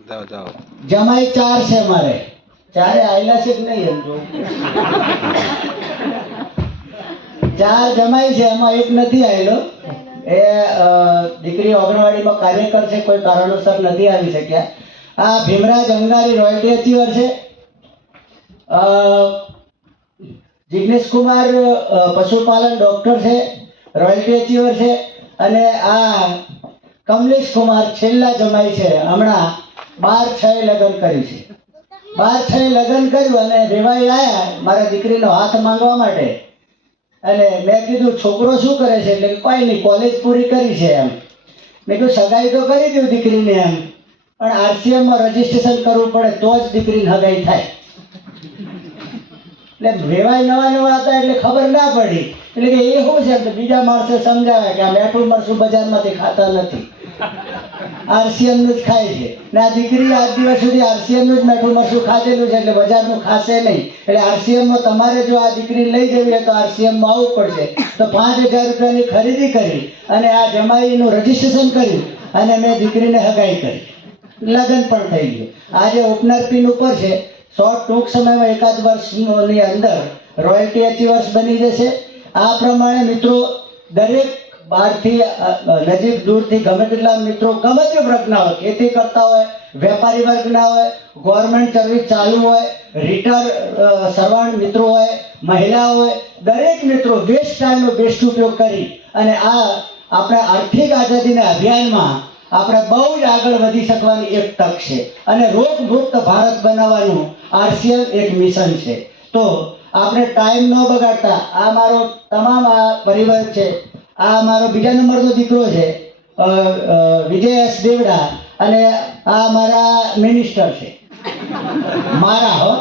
જાઓ જાઓ. જમાઈ 4 છે મારે. ચારે આયલા છે કે નહીં એમ જો. 4 જમાઈ છે, એમાં એક નથી આવેલો. એ દીકરી આંગણવાડીમાં કાર્યકર છે, કોઈ કારણોસર નથી આવી શક્યા. આ ભીમરાજ અંગારી રોયલ્ટી અચીવર છે. જિગ્નેશ કુમાર પશુપાલન ડોક્ટર છે, રોયલ્ટી અચીવર છે. અને આ કમલેશ કુમાર છેલ્લા જમાઈ છે, હમણાં 12/6 લગ્ન કર્યું છે. 12/6 લગ્ન કર્યું અને રેવાઈ આવ્યા મારા દીકરીનો હાથ માંગવા માટે. અને મેં કીધું છોકરો શું કરે છે? એટલે કોઈ નહીં, કોલેજ પૂરી કરી છે એમ. મેં કીધું સગાઈ તો કરી દઉં દીકરીને એમ, પણ આરસીએમમાં રજીસ્ટ્રેશન કરવું પડે તો જ દીકરીની સગાઈ થાય. એટલે વેવાય નવા હતા એટલે ખબર ના પડી. એટલે કે એ શું છે? તો બીજા માણસે સમજાવે કે આ મેઠું મરસું બજારમાંથી ખાતા નથી, આરસીએમ નું જ ખાય છે. ને આ દીકરી આજ દિવસ સુધી આરસીએમ નું જ મેઠું મરસું ખાધેલું છે, એટલે બજારનું ખાશે નહીં. એટલે આરસીએમ માં તમારે જો આ દીકરી લઈ જવી હોય તો આરસીએમ માં આવવું પડશે. તો 5000 રૂપિયાની ખરીદી કરી અને આ જમાઈનું રજીસ્ટ્રેશન કર્યું અને મેં દીકરીને હગાઈ કરી, લગ્ન પણ થઈ ગયું. આજે ઓપનર પિન ઉપર છે. ટૂંક સમયમાં એકાદ વર્ષની અંદર રોયલ્ટી અચીવર્સ બની જશે. આ પ્રમાણે મિત્રો દરેક બહારથી નજીક દૂરથી ગમે તેટલા મિત્રો ગમે તે વર્ગના હોય, ખેતી કરતા હોય, વેપારી વર્ગના હોય, ગવર્મેન્ટ સર્વિસ ચાલુ હોય, રિટાયર સર્વાન્ટ મિત્રો હોય, મહિલા હોય, દરેક મિત્રો વેસ્ટ ટાઈમનો બેસ્ટ ઉપયોગ કરી અને આ આપણા આર્થિક આઝાદીના અભિયાનમાં આપણે બહુ જ આગળ વધી શકવાની એક તક છે. અને રોગમુક્ત ભારત બનાવવાનું આરસીએમ એક મિશન છે. તો આપણે ટાઈમ ન બગાડતા આ મારો તમામ આ પરિવાર છે. આ મારો બીજા નંબરનો દીકરો છે વિજય એસ દેવડા, અને આ મારા મિનિસ્ટર છે મારા. હો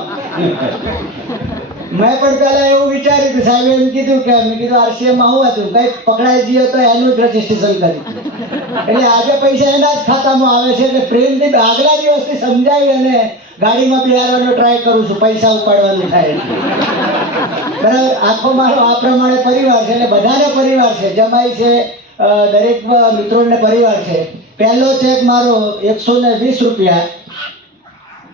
મેં પણ પહેલા એવું વિચાર્યું કે સાહેબ એમ કીધું કે મેં કીધું આરસીએમમાં હું હતું, કંઈક પકડાઈ જઈએ તો એનું જ રજીસ્ટ્રેશન કર્યું. એટલે આજે પૈસા એના જ ખાતામાં આવે છે. એટલે પ્રેમથી આગલા દિવસથી સમજાવી અને ગાડીમાં બિહારવાનો ટ્રાય કરું છું, પૈસા ઉપાડવાનું થાય. બરાબર, આખો મારો આ પ્રમાણે પરિવાર છે. એટલે બધાને પરિવાર છે, જમાઈ છે, દરેક મિત્રોને પરિવાર છે. પહેલો ચેક મારો 120 રૂપિયા,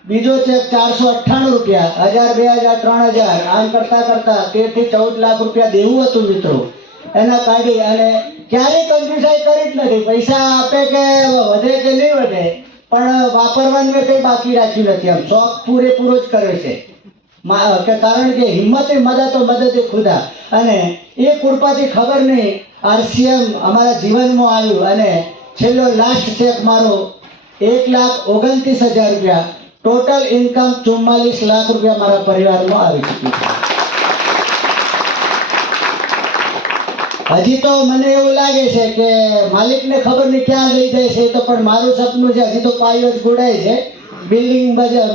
બીજો ચેક 498 રૂપિયા, 1000, 2000, 3000 આમ કરતા કરતા 13 થી 14 લાખ રૂપિયા દેવું હતું મિત્રો. એના કાઢી અને ક્યારેય કન્ફ્યુઝાઈ કરી જ નથી. પૈસા આપે કે વધે કે નહીં વધે, પણ વાપરવાનું મેં કંઈ બાકી રાખ્યું નથી. આમ શોખ પૂરેપૂરો જ કરે છે. કારણ કે હિંમત મદદ તો મદદ ખુદા. અને એ કૃપાથી ખબર નહીં આરસીએમ અમારા જીવનમાં આવ્યું અને છેલ્લો લાસ્ટ ચેક મારો 1,29,000 રૂપિયા, ટોટલ ઇન્કમ 44 લાખ રૂપિયા મારા પરિવારમાં આવી ચૂક્યું છે. હજી તો મને એવું લાગે છે કે માલિકને ખબર નહીં ક્યાં લઈ જાય છે. તો પણ મારું સપનું છે, હજી તો પાયો જ ગોડાય છે, બિલ્ડિંગ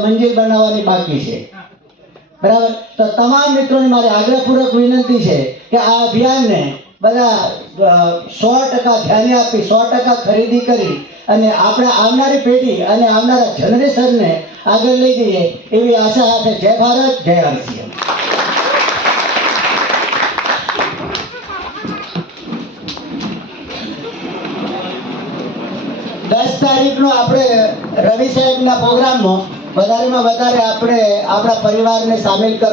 મંજિલ બનાવવાની બાકી છે. બરાબર, તો તમામ મિત્રોને મારી આગ્રહપૂર્વક વિનંતી છે કે આ અભિયાનને બધા 100% ધ્યાન આપી 100% ખરીદી કરી અને આપણે આવનારી પેઢી અને આવનારા જનરેશનને આગળ લઈ જઈએ એવી આશા સાથે જય ભારત, જય આરસીએમ. 10 તારીખનો આપણે રવિ સાહેબના પ્રોગ્રામમાં વધારેમાં વધારે આપણે આપણા પરિવારને સામેલ કરવા